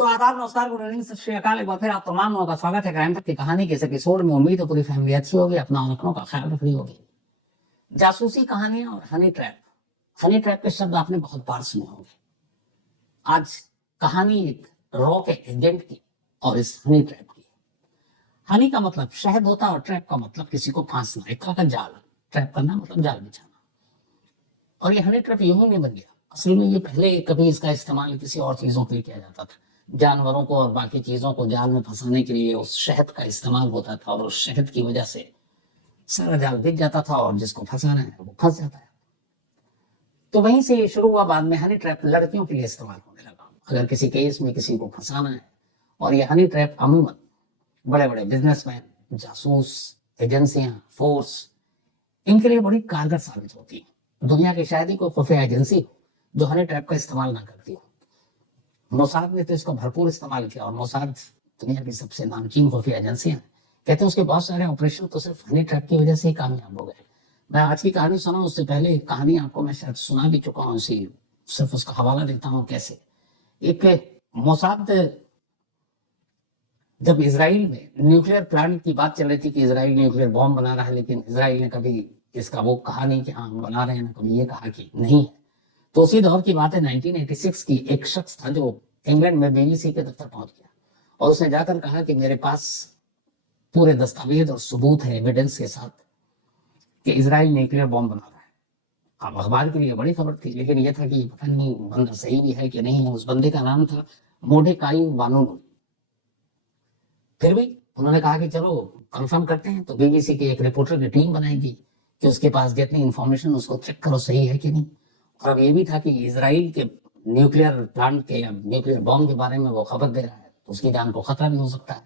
तो आदाब, नमस्कार, गुड इवनिंग, सत श्री अकाल। एक बार फिर आप तमाम लोगों का स्वागत है क्राइम की कहानी के इस एपिसोड में। उम्मीद है पूरी फैमिली अच्छी होगी, अपना अपनों का ख्याल रख रही होगी। जासूसी कहानियां और हनी ट्रैप। हनी ट्रैप के शब्द आपने बहुत बार सुने होंगे। आज कहानी एक रॉ के एजेंट की और इस हनी ट्रैप की। हनी का मतलब शहद होता है और ट्रैप का मतलब किसी को फांसना, एक तरह का जाल। ट्रैप करना मतलब जाल बिछाना। और ये हनी ट्रैप यूं ही नहीं बन गया, असल में ये पहले कभी इसका इस्तेमाल किसी और चीजों के लिए किया जाता था। जानवरों को और बाकी चीजों को जाल में फंसाने के लिए उस शहद का इस्तेमाल होता था और उस शहद की वजह से सारा जाल बिक जाता था और जिसको फंसाना है वो फंस जाता है। तो वहीं से ये शुरू हुआ। बाद में हनी ट्रैप लड़कियों के लिए इस्तेमाल होने लगा। अगर किसी केस में किसी को फंसाना है, और ये हनी ट्रैप अमूमन बड़े बड़े बिजनेसमैन, जासूस, एजेंसियां, फोर्स, इनके लिए बड़ी कारगर साबित होती है। दुनिया की शायद ही कोई खुफिया एजेंसी जो हनी ट्रैप का इस्तेमाल ना करती हो। मोसाद ने तो इसका भरपूर इस्तेमाल किया और मोसाद दुनिया की सबसे नामचीन खुफिया एजेंसियां हैं। कहते हैं उसके बहुत सारे ऑपरेशन तो सिर्फ हनी ट्रैप की वजह से ही कामयाब हो गए। मैं आज की कहानी सुना, उससे पहले एक कहानी आपको मैं शायद सुना भी चुका हूँ, इसी सिर्फ उसका हवाला देता हूँ। कैसे एक मोसाद, जब इसराइल में न्यूक्लियर प्लांट की बात चल रही थी कि इसराइल न्यूक्लियर बॉम्ब बना रहा है, लेकिन इसराइल ने कभी इसका वो कहा नहीं कि हाँ हम बना रहे हैं, ना कभी ये कहा कि नहीं है। तो उसी दौर की बात है, 1986 की। एक शख्स था जो इंग्लैंड में बीबीसी के दफ्तर पहुंच गया और उसने जाकर कहा कि मेरे पास पूरे दस्तावेज और सबूत है, एविडेंस के साथ, कि इसराइल न्यूक्लियर बॉम्ब बना रहा है। अब अखबार के लिए बड़ी खबर थी, लेकिन यह था कि पता नहीं बंदा सही भी है कि नहीं है। उस बंदे का नाम था मोर्डेकाई वानोनू। फिर भी उन्होंने कहा कि चलो कंफर्म करते हैं। तो बीबीसी की एक रिपोर्टर की टीम बनाएगी कि उसके पास जितनी इंफॉर्मेशन उसको चेक करो सही है कि नहीं। और अब ये भी था कि इसराइल के न्यूक्लियर प्लांट के या न्यूक्लियर बॉम्ब के बारे में वो खबर दे रहा है तो उसकी जान को खतरा भी हो सकता है।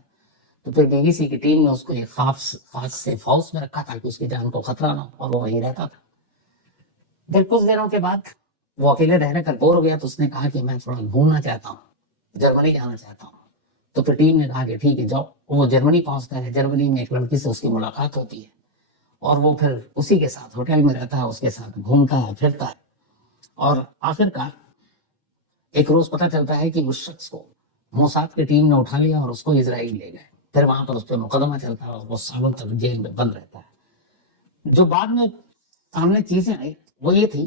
तो फिर बीबीसी की टीम ने उसको एक खास सेफ हाउस में रखा ताकि उसकी जान को खतरा ना हो, और वो वहीं रहता था। फिर कुछ दिनों के बाद वो अकेले रहने का बोर हो गया, तो उसने कहा कि मैं थोड़ा घूमना चाहता हूँ, जर्मनी जाना चाहता हूँ। तो फिर टीम ने कहा कि ठीक है जाओ। वो जर्मनी पहुंचता है। जर्मनी में एक लड़की से उसकी मुलाकात होती है और वो फिर उसी के साथ होटल में रहता है, उसके साथ घूमता है, फिरता है। और आखिरकार एक रोज पता चलता है कि उस शख्स को मोसाद की टीम ने उठा लिया और उसको इजराइल ले गए। फिर वहां पर उस पर मुकदमा चलता है और वो सालों तक जेल में बंद रहता है। जो बाद में सामने चीजें आई वो ये थी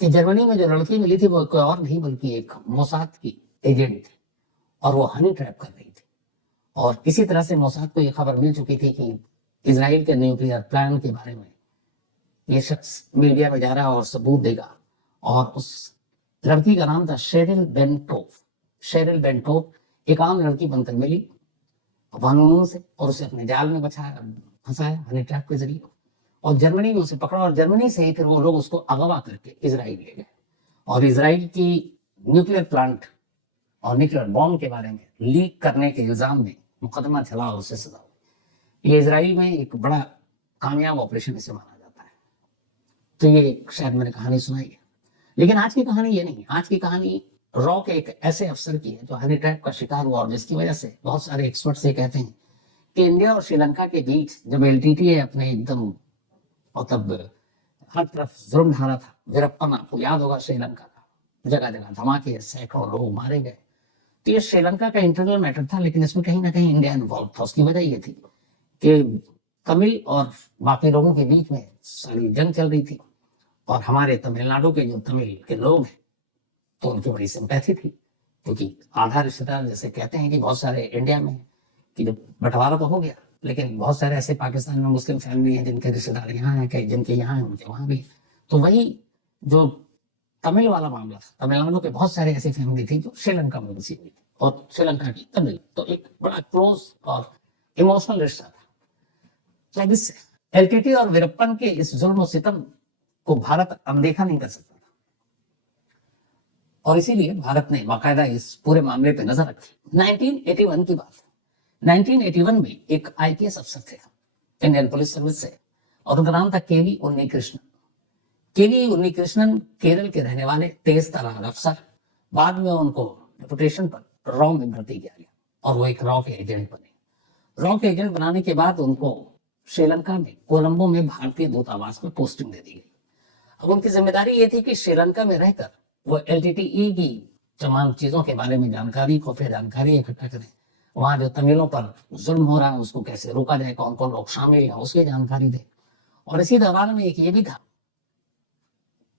कि जर्मनी में जो लड़की मिली थी वो कोई और नहीं बल्कि एक मोसाद की एजेंट थी और वो हनी ट्रैप कर रही थी। और किसी तरह से मोसाद को ये खबर मिल चुकी थी कि इसराइल के न्यूक्लियर प्लान के बारे में ये शख्स मीडिया में जा रहा है और सबूत देगा। और उस लड़की का नाम था शेरिल बेंटोफ। शेरिल बेंटोफ एक आम लड़की बनकर मिली वानोनू से और उसे अपने जाल में फंसाया हनी ट्रैप के जरिए, और जर्मनी में उसे पकड़ा। और जर्मनी से ही फिर वो लोग उसको अगवा करके इसराइल ले गए और इसराइल की न्यूक्लियर प्लांट और न्यूक्लियर बॉम्ब के बारे में लीक करने के इल्जाम में मुकदमा चला और उसे सजा हुई। ये इसराइल में एक बड़ा कामयाब ऑपरेशन इसे माना जाता है। तो ये शायद मैंने कहानी सुनाई है, लेकिन आज की कहानी ये नहीं। आज की कहानी रॉ के एक ऐसे अफसर की है जो हनी ट्रैप का शिकार हुआ और जिसकी वजह से बहुत सारे एक्सपर्ट्स ये कहते हैं कि इंडिया और श्रीलंका के बीच जब एलटीटीई अपने एकदम मतलब हर तरफ जुर्म ढा रहा था, वीरप्पन, आपको याद होगा श्रीलंका का, जगह जगह धमाके, सैकड़ों लोग मारे गए। तो ये श्रीलंका का इंटरनल मैटर था, लेकिन इसमें कहीं ना कहीं इंडिया इन्वॉल्व था। उसकी वजह ये थी कि तमिल और बाकी लोगों के बीच में सारी जंग चल रही थी और हमारे तमिलनाडु के जो तमिल के लोग हैं तो उनकी बड़ी सिंपैथी थी, क्योंकि आधा रिश्तेदार जैसे कहते हैं कि बहुत सारे इंडिया में कि जब बंटवारा तो हो गया, लेकिन बहुत सारे ऐसे पाकिस्तान में मुस्लिम फैमिली हैं जिनके रिश्तेदार यहाँ हैं, कई जिनके यहाँ हैं उनके वहाँ भी। तो वही जो तमिल वाला मामला था, तमिलनाडु के बहुत सारे ऐसी फैमिली थी जो श्रीलंका में बसी हुई थी और श्रीलंका की तमिल, तो एक बड़ा क्लोज और इमोशनल रिश्ता था। तो अब इस एलटीटी और वीरप्पन के इस जुल्म और सितम को भारत अनदेखा नहीं कर सकता था और इसीलिए भारत ने बाकायदा इस पूरे मामले पे नजर रखी। 1981 की बात है। 1981 में एक आईपीएस अफसर थे इंडियन पुलिस सर्विस से और उनका नाम था केवी उन्नीकृष्णन। केवी उन्नीकृष्णन केरल के रहने वाले तेज तर्रार अफसर। बाद में उनको रेपुटेशन पर रॉ में भर्ती किया गया और वो एक रॉ के एजेंट बने। रॉ के एजेंट बनाने के बाद उनको श्रीलंका में कोलंबो में भारतीय दूतावास में पोस्टिंग दे दी गई। अब उनकी जिम्मेदारी ये थी कि श्रीलंका में रहकर वो एलटीटीई की तमाम चीजों के बारे में जानकारी, खुफिया जानकारी इकट्ठा करें। वहां जो तमिलों पर जुल्म हो रहा है उसको कैसे रोका जाए, कौन कौन लोग शामिल हैं उसकी जानकारी दे। और इसी दौरान में एक ये भी था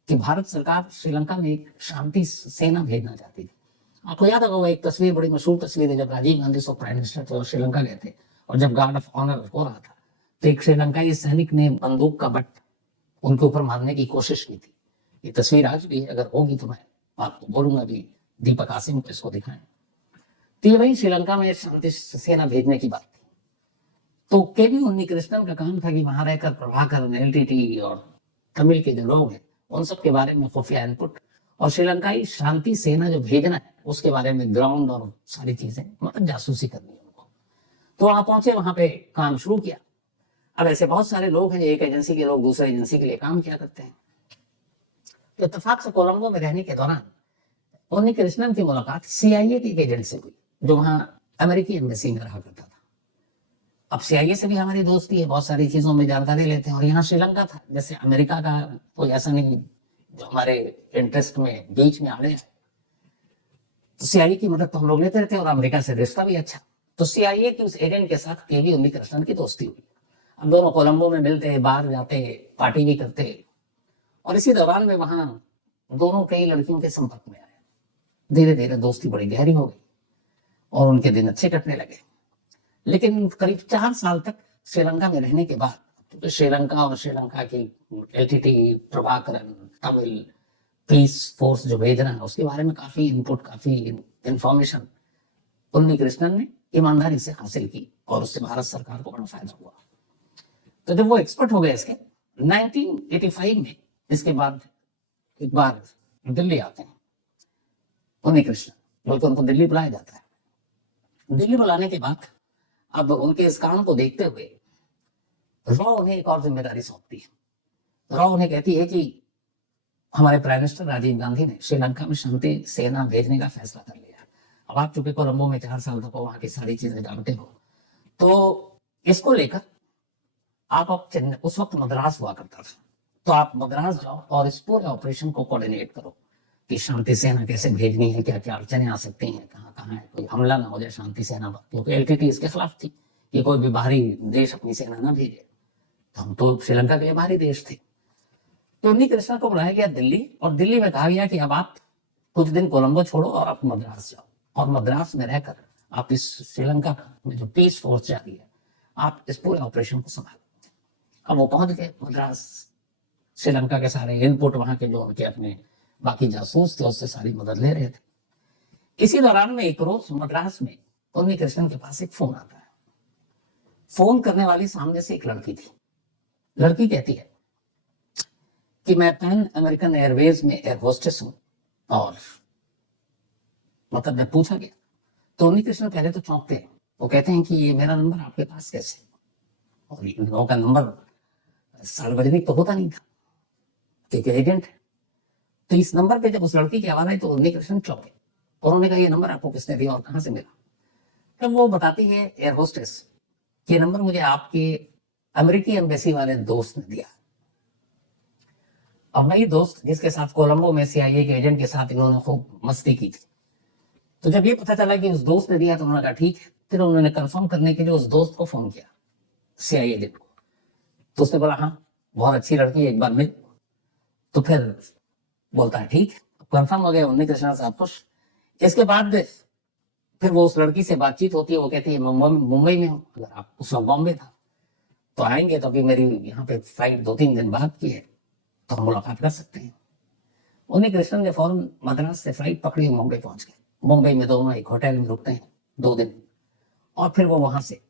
कि भारत सरकार श्रीलंका में एक शांति सेना भेजना चाहती थी। आपको याद होगा वो एक तस्वीर, बड़ी मशहूर तस्वीर है, जब राजीव गांधी सो प्राइम मिनिस्टर थे और श्रीलंका गए थे, और जब गार्ड ऑफ ऑनर हो रहा था तो एक श्रीलंकाई सैनिक ने बंदूक का बट उनके ऊपर मारने की कोशिश की थी। ये तस्वीर आज भी है, अगर होगी तो मैं आपको बोलूंगा भी दीपक आसिम को इसको दिखाएं। तो ये वही श्रीलंका में शांति सेना भेजने की बात थी। तो केवी उन्नीकृष्णन का काम था कि वहां रहकर प्रभाकर, एलटीटी और तमिल के जो लोग हैं उन सब के बारे में खुफिया इनपुट और श्रीलंकाई शांति सेना जो भेजना है उसके बारे में ग्राउंड और सारी चीजें, मतलब जासूसी करनी है उनको। तो वहां पहुंचे, वहां पे काम शुरू किया। अब ऐसे बहुत सारे लोग हैं, एक एजेंसी के लोग दूसरे एजेंसी के लिए काम किया करते हैं। तो इत्तेफाक से कोलंबो में रहने के दौरान उन्नीकृष्णन की मुलाकात CIA के एक एजेंट से हुई जो वहां अमेरिकी एम्बेसी में रहा करता था। अब CIA से भी हमारी दोस्ती है, बहुत सारी चीजों में जानकारी लेते हैं। और यहाँ श्रीलंका था, जैसे अमेरिका का कोई ऐसा नहीं जो हमारे इंटरेस्ट में बीच में आ रहे हैं। तो CIA की मदद तो हम लोग लेते रहते हैं और अमेरिका से रिश्ता भी अच्छा। तो CIA के उस एजेंट के साथ केवी उन्नीकृष्णन की दोस्ती हुई। अब दोनों कोलंबो में मिलते, बाहर जाते, पार्टी भी करते। और इसी दौरान में वहां दोनों कई लड़कियों के संपर्क में आए। धीरे धीरे दोस्ती बड़ी गहरी हो गई और उनके दिन अच्छे कटने लगे। लेकिन करीब 4 साल तक श्रीलंका में रहने के बाद, तो श्रीलंका और श्रीलंका की LTT, Prabhakaran, Tamil peace force जो भेजना है उसके बारे में काफी इनपुट, काफी इंफॉर्मेशन उन्नीकृष्णन ने ईमानदारी से हासिल की और उससे भारत सरकार को बड़ा फायदा हुआ। तो जब वो एक्सपर्ट हो गए इसके 1985 में, इसके बाद एक बार दिल्ली आते हैं उन्नीकृष्णन, बल्कि उनको दिल्ली बुलाया जाता है। दिल्ली बुलाने के बाद अब उनके इस काम को देखते हुए रॉ उन्हें एक और जिम्मेदारी सौंपती है। रॉ उन्हें कहती है कि हमारे प्राइम मिनिस्टर राजीव गांधी ने श्रीलंका में शांति सेना भेजने का फैसला कर लिया। अब आप चूंकि कोलंबो में 4 साल तक वहां की सारी चीजें जानते हो, तो इसको लेकर आप चेन्नई, उस वक्त मद्रास हुआ करता था, तो आप मद्रास जाओ और इस पूरे ऑपरेशन को कोऑर्डिनेट करो कि शांति सेना कैसे भेजनी है, क्या क्या अड़चने आ सकती हैं, कहाँ कहाँ है, कोई हमला ना हो जाए शांति सेना पर, क्योंकि LTT इसके खिलाफ थी कि कोई भी बाहरी देश अपनी सेना ना भेजे। तो हम तो श्रीलंका के लिए बाहरी देश थे। तो उन्नीकृष्णन को बुलाया गया दिल्ली, और दिल्ली में कहा गया कि अब आप कुछ दिन कोलंबो छोड़ो और आप मद्रास जाओ, और मद्रास में रहकर आप इस श्रीलंका में जो पीस फोर्स जा रही है, आप इस पूरे ऑपरेशन को संभालो। अब वो पहुंच गए मद्रास, श्रीलंका के सारे इनपुट वहां के जो उनके अपने बाकी जासूस थे उससे सारी मदद ले रहे थे। इसी दौरान में एक रोज मद्रास में उन्नीकृष्णन के पास एक फोन आता है। फोन करने वाली सामने से एक लड़की थी। लड़की कहती है कि मैं पैन अमेरिकन एयरवेज में एयर होस्टेस हूं, और मतलब मैं पूछा गया। तो उन्नीकृष्णन पहले तो चौंकते हैं, वो कहते हैं कि ये मेरा नंबर आपके पास कैसे, और इन लोगों का नंबर सार्वजनिक तो होता नहीं था क्योंकि एजेंट है। तो इस नंबर पे जब उस लड़की की आवाज आई तो उन्नीकृष्णन चौंके, और उन्होंने कहा ये नंबर आपको किसने दिया और कहां से मिला। तब वो बताती है एयर होस्टेस, ये नंबर मुझे आपके अमेरिकी एम्बेसी वाले दोस्त ने दिया। अब वही दोस्त जिसके साथ कोलंबो में CIA के एजेंट के साथ इन्होंने खूब मस्ती की थी। तो जब ये पता चला कि उस दोस्त ने दिया तो उन्होंने कहा ठीक है। फिर उन्होंने कंफर्म करने के लिए उस दोस्त को फोन किया, CIA एजेंट को। तो उसने बोला हाँ बहुत अच्छी लड़की, एक बार मिल। तो फिर बोलता है ठीक है, कंफर्म हो गया। उन्नीकृष्णन साहब खुश। इसके बाद फिर वो उस लड़की से बातचीत होती है, वो कहती है मुंबई में हूँ, अगर आप उस वक्त बॉम्बे था तो आएंगे, तो अभी मेरी यहाँ पे फ्लाइट 2-3 दिन बाद की है, तो हम मुलाकात कर सकते हैं। उन्नीकृष्णन ने फौरन मद्रास से फ्लाइट पकड़ी, मुंबई पहुंच गए। मुंबई में दोनों एक होटल में रुकते हैं 2 दिन, और फिर वो वहां से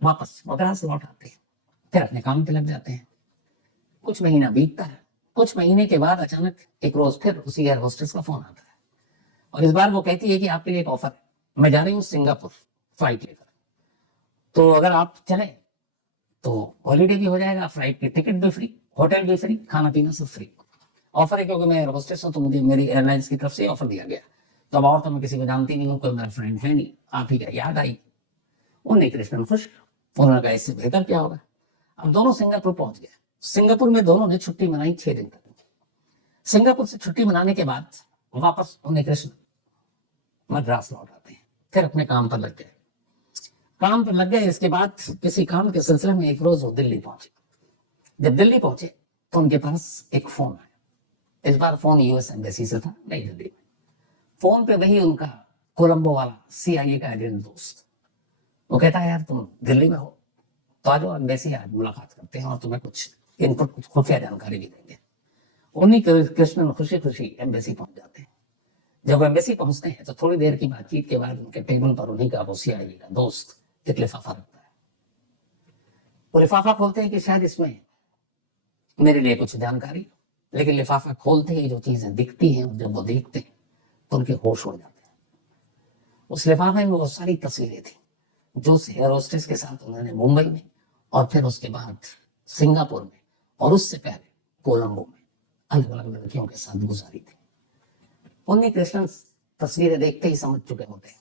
वापस मद्रास लौट आते हैं, फिर अपने काम पे लग जाते हैं। कुछ महीना बीतता है। कुछ महीने के बाद अचानक एक रोज फिर उसी एयर होस्टेस का फोन आता है, और इस बार वो कहती है कि आपके लिए एक ऑफर है, मैं जा रही हूँ सिंगापुर फ्लाइट लेकर, तो अगर आप चले तो हॉलीडे भी हो जाएगा, फ्लाइट की टिकट भी फ्री, होटल भी फ्री, खाना पीना सब फ्री। ऑफर है क्योंकि मैं एयर होस्टेस हूँ तो मुझे मेरी एयरलाइंस की तरफ से ऑफर दिया गया। तो अब और तो मैं किसी को जानती नहीं हूँ, कोई मेरा फ्रेंड है नहीं, आप ही का याद आई। उन्नीकृष्णन खुश, उन्होंने कहा इससे बेहतर क्या होगा। अब दोनों सिंगापुर पहुंच गए। सिंगापुर में दोनों ने छुट्टी मनाई 6 दिन तक। सिंगापुर से छुट्टी मनाने के बाद वापस उन्नीकृष्णन मद्रास लौट आते हैं, फिर अपने काम पर लग गए। काम पर लग गए, इसके बाद किसी काम के सिलसिले में एक रोज वो दिल्ली पहुंचे। जब दिल्ली पहुंचे तो उनके पास एक फोन आया। इस बार फोन यूएस एम्बेसी से था, नई दिल्ली में। फोन पे वही उनका कोलंबो वाला सीआईए का एजेंट दोस्त। वो कहता है, यार तुम दिल्ली में हो तो आ जाओ एम्बेसी, आज मुलाकात करते हैं और तुम्हें कुछ इनपुट, कुछ खुफिया जानकारी भी देंगे। उन्हीं कृष्णन खुशी खुशी एम्बेसी पहुंच जाते हैं। जब एम्बेसी पहुंचते हैं तो थोड़ी देर की बातचीत के बाद उनके टेबल पर उन्हीं का वो सीआईए का दोस्त एक लिफाफा रखता है। वो लिफाफा खोलते हैं कि शायद इसमें मेरे लिए कुछ जानकारी, लेकिन लिफाफा खोलते ही जो चीजें दिखती हैं, जब वो देखते हैं तो उनके होश उड़ जाते हैं। उस लिफाफे में वो सारी तस्वीरें थी जो उस एयर होस्टेस के साथ उन्होंने मुंबई में और फिर उसके बाद सिंगापुर में और उससे पहले कोलंबो में अलग अलग लड़कियों के साथ गुजारी थी। उन्हीं कृष्णन तस्वीरें देखते ही समझ चुके होते हैं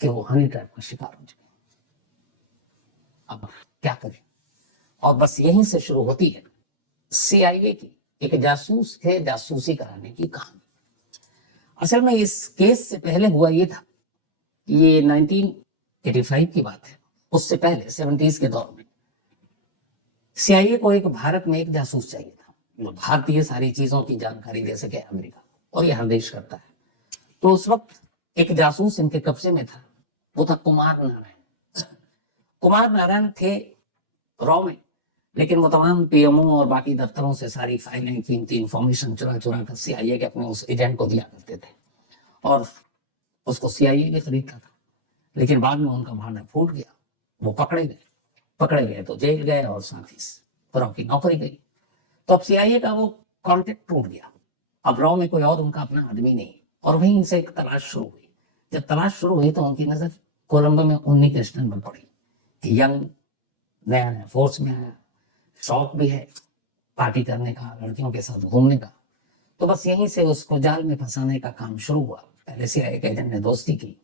कि वो हनी ट्रैप का शिकार हो चुके हैं। अब क्या करें? और बस यहीं से शुरू होती है सीआईए की एक जासूस के जासूसी कराने की कहानी। असल में इस केस से पहले हुआ ये था, ये 1985 की बात है। उससे पहले 70s के दौर में सीआईए को एक भारत में एक जासूस चाहिए था जो भारतीय सारी चीजों की जानकारी दे सके अमेरिका, और ये हर देश करता है। तो उस वक्त एक जासूस इनके कब्जे में था, वो था कुमार नारायण। कुमार नारायण थे रॉ में, लेकिन वो तमाम पीएमओ और बाकी दफ्तरों से सारी फाइलें, कीमती इंफॉर्मेशन चुरा चुरा कर सीआईए के अपने उस एजेंट को दिया करते थे और उसको सीआईए भी खरीदता था। लेकिन बाद में उनका भांडा फूट गया, वो पकड़े गए तो जेल गए और साथ ही रॉ की नौकरी गई। तो अब सीआईए का वो कॉन्टेक्ट टूट गया। अब रॉ में कोई और उनका अपना आदमी नहीं, और वहीं से एक तलाश शुरू हुई। जब तलाश शुरू हुई तो उनकी नजर कोलंबो में उन्नी कृष्णन पर पड़ी। यंग, नया नया फोर्स में आया, शौक भी है पार्टी करने का, लड़कियों के साथ घूमने का। तो बस यहीं से उसको जाल में फंसाने का काम शुरू हुआ। पहले सीआईए के एजेंट ने दोस्ती की,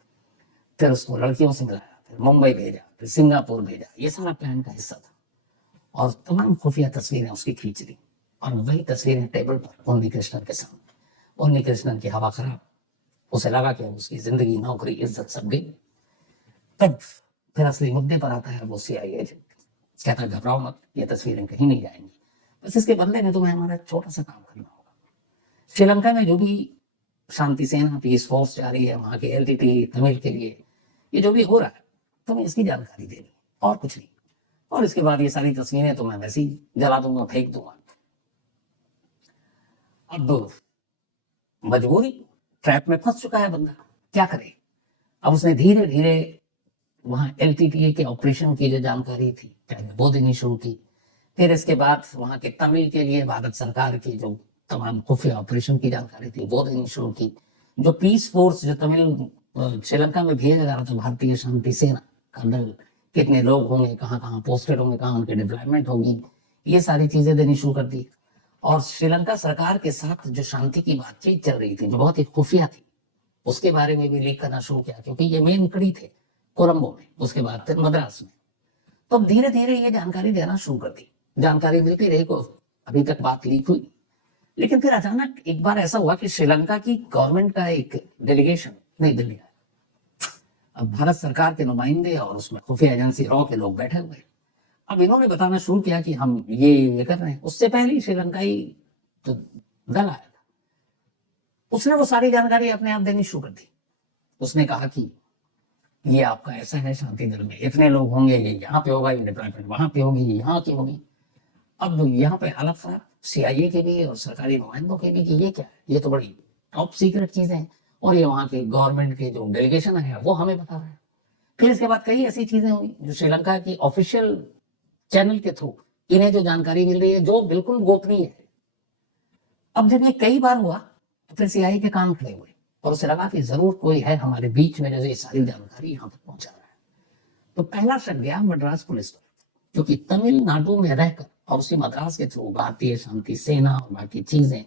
फिर उसको लड़कियों से मिलाया, फिर मुंबई भेजा, फिर सिंगापुर भेजा। ये सारा प्लान का हिस्सा था और तमाम खुफिया तस्वीरें उसकी खींच ली और वही तस्वीरें टेबल पर उन्नी कृष्णन के सामने। उन्नी कृष्णन की हवा खराब, उसे लगा कि उसकी जिंदगी, नौकरी, इज्जत सब गई। तब फिर असली मुद्दे पर आता है वो सीआईए एजेंट। कहता है, घबराओ मत, ये तस्वीरें कहीं नहीं जाएंगी, बस इसके बदले में तुम्हें हमारा छोटा सा काम करना होगा। श्रीलंका में जो भी शांति सेना, पीस फोर्स जा रही है, वहां के एलटीटी तमिल के लिए ये जो भी हो रहा है, तुम्हें इसकी जानकारी देनी, और कुछ नहीं। और इसके बाद ये सारी तस्वीरें तो मैं वैसे ही जला दूंगा, फेंक दूंगा। अब मजबूरी, ट्रैप में फंस चुका है बंदा, क्या करे? अब उसने धीरे धीरे वहां एलटीटीए के ऑपरेशन की जो जानकारी थी पहले वो देनी शुरू की। फिर इसके बाद वहां के तमिल के लिए भारत सरकार की जो तमाम खुफिया ऑपरेशन की जानकारी थी वो देनी शुरू की। जो पीस फोर्स जो तमिल श्रीलंका में भेजा जा रहा था, भारतीय शांति सेना का दल, कितने लोग होंगे, कहाँ कहाँ पोस्टेड होंगे, कहाँ उनकी डिप्लॉयमेंट होगी, ये सारी चीजें देनी शुरू कर दी। और श्रीलंका सरकार के साथ जो शांति की बातचीत चल रही थी, जो बहुत ही खुफिया थी, उसके बारे में भी लीक करना शुरू किया, क्योंकि ये मेन कड़ी थे कोलंबो में, उसके बाद फिर मद्रास में। तो अब धीरे धीरे ये जानकारी देना शुरू कर दी। जानकारी मिलती रही को, अभी तक बात लीक हुई। लेकिन फिर अचानक एक बार ऐसा हुआ कि श्रीलंका की गवर्नमेंट का एक डेलीगेशन नई दिल्ली आया। अब भारत सरकार के नुमाइंदे और उसमें खुफिया एजेंसी रॉ के लोग बैठे हुए। अब इन्होंने बताना शुरू किया कि हम ये कर रहे हैं। उससे पहले ही श्रीलंकाई तो दल आया था, उसने वो सारी जानकारी अपने आप देनी शुरू कर दी। उसने कहा कि ये आपका ऐसा है, शांति दल में इतने लोग होंगे, ये यहाँ पे होगा, ये डिप्लॉयमेंट वहां पे होगी, यहाँ की होगी। अब यहाँ पे हालत खराब सीआईए के भी और सरकारी नुमाइंदों के भी कि ये क्या है, ये तो बड़ी टॉप सीक्रेट चीजें हैं, और ये वहां के गवर्नमेंट के जो डेलीगेशन है वो हमें बता रहे हैं। फिर इसके बाद कई ऐसी चीजें हुई जो श्रीलंका की ऑफिशियल चैनल के थ्रू इन्हें जो जानकारी मिल रही है जो बिल्कुल गोपनीय है। अब जब ये कई बार हुआ तो फिर सीआईए के कान खड़े हुए और उसे लगा कि जरूर कोई है हमारे बीच में जो ये सारी जानकारी यहाँ तक पहुंचा रहा है। तो पहला शक गया मद्रास पुलिस पर, क्योंकि तमिलनाडु में रहकर और उसी मद्रास के थ्रू भारतीय शांति सेना और बाकी चीजें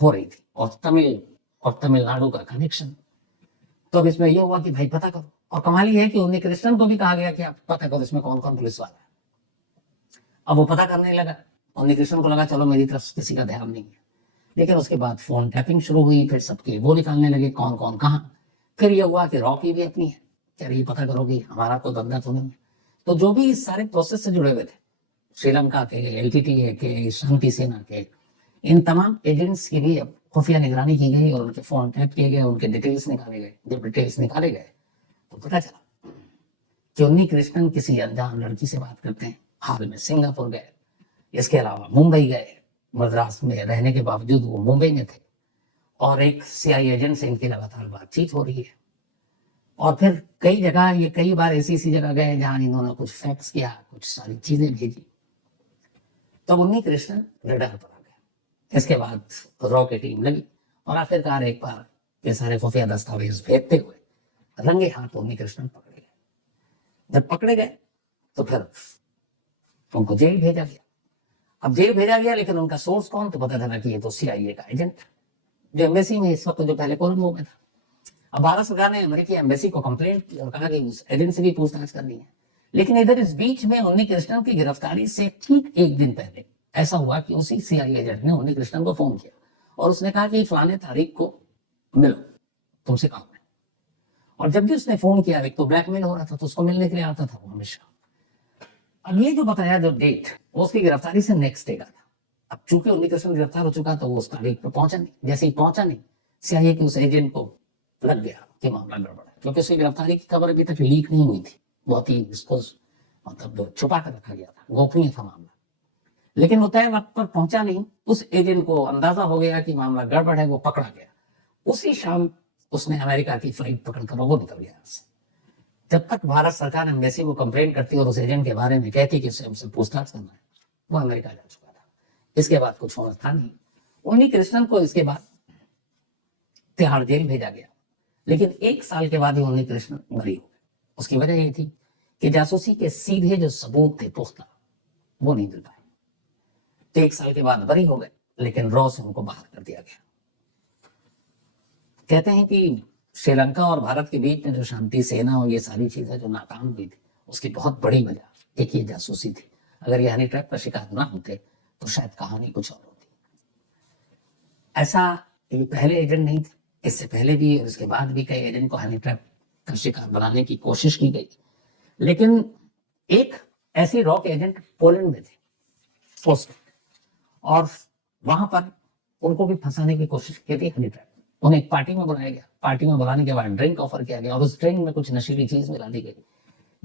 हो रही थी, और तमिलनाडु का कनेक्शन। तो अब इसमें यह हुआ कि भाई पता करो, और कमाल ये है कि उन्हीं कृष्णन को भी कहा गया कि आप पता करो इसमें कौन कौन पुलिस वाला है। अब वो पता करने लगा, उन्हीं कृष्णन को लगा चलो मेरी तरफ से किसी का ध्यान नहीं है। लेकिन उसके बाद फोन टैपिंग शुरू हुई, फिर सबके वो निकालने लगे कौन कौन कहाँ। फिर ये हुआ कि रॉ की भी अपनी है, क्या ये पता करोगे हमारा कोई बंदा तो नहीं है। तो जो भी इस सारे प्रोसेस से जुड़े हुए थे, श्रीलंका के, एलटीटीई के, शांति सेना के, इन तमाम एजेंट्स की भी अब खुफिया निगरानी की गई और उनके फोन टैप किए गए, उनके डिटेल्स निकाले गए। जब डिटेल्स निकाले गए तो पता चला कि उन्नी कृष्णन किसी अनजान लड़की से बात करते हैं, हाल में सिंगापुर गए, इसके अलावा मुंबई गए, मद्रास में रहने के बावजूद वो मुंबई में थे, और एक सीआईए एजेंट से इनकी लगातार बातचीत हो रही है। और फिर कई जगह, ये कई बार ऐसी जगह गए जहां इन्होंने कुछ फैक्स किया, कुछ सारी चीजें भेजी। तब उन्नी कृष्णन रडार पर आ गए। इसके बाद रॉ की टीम लगी और आखिरकार एक बार ये सारे खुफिया दस्तावेज भेजते हुए रंगे हाथ उन्नी कृष्णन पकड़े गए। जब पकड़े गए तो फिर उनको जेल भेजा गया। अब जेल भेजा गया, लेकिन उनका सोर्स कौन, तो पता चला कि ये तो सीआईए का एजेंट जो एम्बेसी में इस वक्त, जो पहले कोलंबो में था। अब भारत सरकार ने अमेरिकी एम्बेसी को कंप्लेंट की और कहा कि उस एजेंट से भी पूछताछ करनी है। लेकिन इधर इस बीच में उन्नी कृष्णन की गिरफ्तारी से ठीक एक दिन पहले ऐसा हुआ कि उसी सीआईए एजेंट ने उन्नी कृष्णन को फोन किया और उसने कहा कि फलाने तारीख को मिलो, तुमसे काम है। और जब भी उसने फोन किया, एक तो ब्लैकमेल हो रहा था, तो उसको मिलने के लिए आता था वो हमेशा। अब ये जो बताया जो डेट, वो उसकी गिरफ्तारी से नेक्स्ट डे का था। अब चूंकि उन्नी कृष्णन गिरफ्तार हो चुका, तो वो उस तारीख पर पहुंचा नहीं। जैसे ही पहुंचा नहीं, सीआईए के उस एजेंट को लग गया कि मामला गड़बड़ है, क्योंकि उसकी गिरफ्तारी की खबर अभी तक लीक नहीं हुई थी, बहुत ही इसको मतलब छुपा कर रखा गया था, गोपनीय था मामला। लेकिन वो तय वक्त पर पहुंचा नहीं, उस एजेंट को अंदाजा हो गया कि मामला गड़बड़ है, वो पकड़ा गया। उसी शाम उसने अमेरिका की फ्लाइट पकड़कर वो निकल गया। जब तक भारत सरकार एम्बेसी को कंप्लेंट करती और उस एजेंट के बारे में कहती कि हमसे पूछताछ करना है, वो अमेरिका जा चुका था। इसके बाद कुछ होना था नहीं। उन्नी कृष्णन को इसके बाद तिहाड़ जेल भेजा गया, लेकिन 1 साल के बाद ही उन्नी कृष्णन बरी हो गए। उसकी वजह ये थी कि जासूसी के सीधे जो सबूत थे पुख्ता, वो नहीं मिल पाए। तो 1 साल के बाद बरी हो गए, लेकिन रॉ से उनको बाहर कर दिया गया। कहते हैं कि श्रीलंका और भारत के बीच में जो शांति सेना और ये सारी चीजें जो नाकाम हुई थी, उसकी बहुत बड़ी वजह एक ये जासूसी थी। अगर ये हनी ट्रैप का शिकार ना होते तो शायद कहानी कुछ और होती। ऐसा ये पहले एजेंट नहीं थे, इससे पहले भी और इसके बाद भी कई एजेंट को हनी ट्रैप का शिकार बनाने की कोशिश की गई। लेकिन एक ऐसी रॉ के एजेंट पोलैंड में थे, पोस्ट, और वहां पर उनको भी फंसाने की कोशिश की थी हनी ट्रैप। उन्हें एक पार्टी में बुलाया गया, पार्टी में बुलाने के बाद ड्रिंक ऑफर किया गया और उस ड्रिंक में कुछ नशीली चीज मिला दी गई।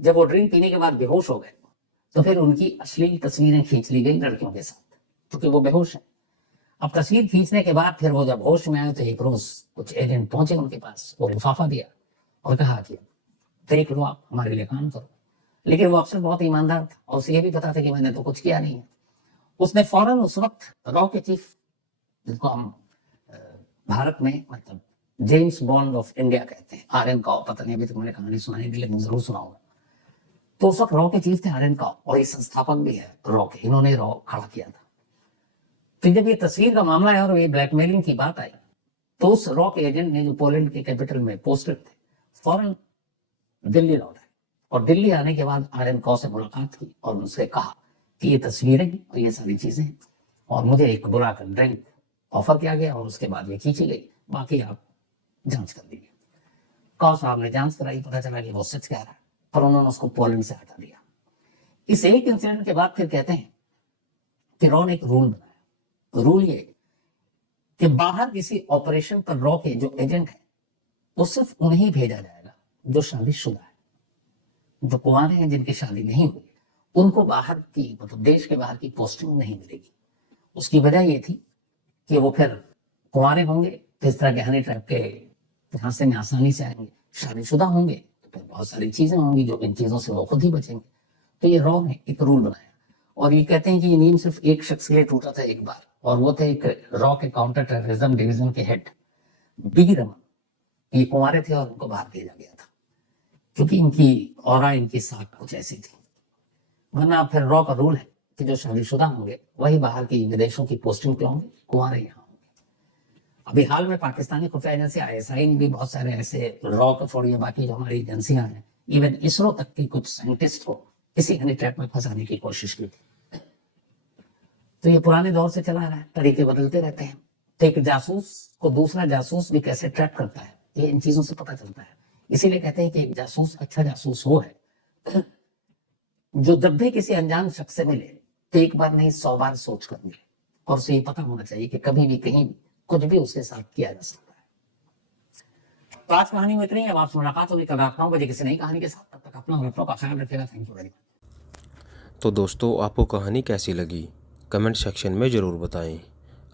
जब वो ड्रिंक पीने के बाद बेहोश हो गए, तो फिर उनकी अश्लील तस्वीरें खींच ली गई लड़कियों के साथ, क्योंकि वो बेहोश है। अब तस्वीर खींचने के बाद फिर वो जब होश में आए, तो एक रोज कुछ एजेंट पहुंचे उनके पास और लिफाफा दिया और कहा कि देख लो, आप हमारे लिए काम करो। लेकिन वो अफसर बहुत ईमानदार था और उसे ये भी पता था कि मैंने तो कुछ किया नहीं है। उसने फौरन उस वक्त रॉ के चीफ, जिसको हम भारत में मतलब जेम्स बॉन्ड ऑफ इंडिया कहते हैं, आर एन काओ, पता नहीं अभी तक मैंने कहानी सुनाई थी, लेकिन जरूर सुनाऊंगा। तो उस वक्त रॉ के चीफ थे आर एन काओ, और ये संस्थापक भी है रॉ के, इन्होंने रॉ खड़ा किया था। तो जब ये तस्वीर का मामला है और ये ब्लैकमेलिंग की बात आई, तो उस रॉ के एजेंट ने, जो पोलैंड के कैपिटल में पोस्टेड थे, फौरन दिल्ली लौटे और दिल्ली आने के बाद आर एन काओ से मुलाकात की और उनसे कहा कि ये तस्वीरें और ये सारी चीजें, और मुझे एक बुलाकर ड्रिंक ऑफर किया गया और उसके बाद ये खींची गई, बाकी आप जांच कर दीजिए। काओ साहब ने जांच कराई, पता चला कि वो सच कह रहा है, पर उन्होंने उसको पोलैंड से हटा दिया। इस एक इंसिडेंट के बाद फिर कहते हैं कि रॉ ने एक रूल बनाया। रूल ये कि बाहर किसी ऑपरेशन पर रॉ के जो एजेंट है, वो सिर्फ उन्हें भेजा जाएगा जो शादीशुदा है। जो कुंवारे हैं, जिनकी शादी नहीं हुई, उनको बाहर की, मतलब देश के बाहर की पोस्टिंग नहीं मिलेगी। उसकी वजह ये थी कि वो फिर कुंवारे होंगे तो इस तरह के हनी ट्रैप के झांसे में आसानी से आएंगे, शादीशुदा होंगे तो फिर बहुत सारी चीजें होंगी जो इन चीजों से वो खुद ही बचेंगे। तो ये रॉ ने एक रूल बनाया, और ये कहते हैं कि ये नियम सिर्फ एक शख्स के लिए टूटा था एक बार, और वो थे एक रॉ के काउंटर टेररिज्म डिवीजन के हेड बी रमन। ये कुंवारे थे और उनको बाहर भेजा गया था, क्योंकि इनकी और इनकी साख कुछ ऐसी थी। वरना फिर रॉ का रूल है कि जो शादीशुदा होंगे वही बाहर की विदेशों की पोस्टिंग पे होंगे, कुंवारे यहाँ होंगे। अभी हाल में पाकिस्तानी खुफिया एजेंसी ISI ने भी बहुत सारे ऐसे, रॉ को छोड़िए बाकी जो हमारी एजेंसियां हैं, इवन इसरो तक की कुछ साइंटिस्ट को इसी हनी ट्रैप में फंसाने की कोशिश की थी। तो ये पुराने दौर से चला रहा है, तरीके बदलते रहते हैं। तो एक जासूस को दूसरा जासूस भी कैसे ट्रैप करता है, ये इन चीजों से पता चलता है। इसीलिए कहते हैं कि एक जासूस अच्छा जासूस वो है जो जब भी किसी अनजान शख्स से मिले तो एक बार नहीं 100 बार सोच कर मिले, और उसे ये पता होना चाहिए कि कभी भी कहीं भी कुछ भी उसके साथ किया जा सकता है। तो आज कहानी में इतनी है। अब आपसे मुलाकात होगी कल रात 9 बजे किसी नई कहानी के साथ। तब तक अपना और अपनों का ख्याल रखिएगा। Thank you very much. तो दोस्तों, आपको कहानी कैसी लगी कमेंट सेक्शन में ज़रूर बताएं।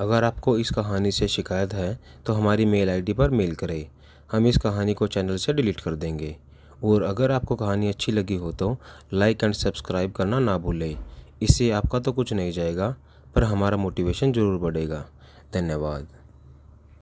अगर आपको इस कहानी से शिकायत है तो हमारी मेल आईडी पर मेल करें, हम इस कहानी को चैनल से डिलीट कर देंगे। और अगर आपको कहानी अच्छी लगी हो तो लाइक एंड सब्सक्राइब करना ना भूलें। इससे आपका तो कुछ नहीं जाएगा पर हमारा मोटिवेशन ज़रूर बढ़ेगा। धन्यवाद।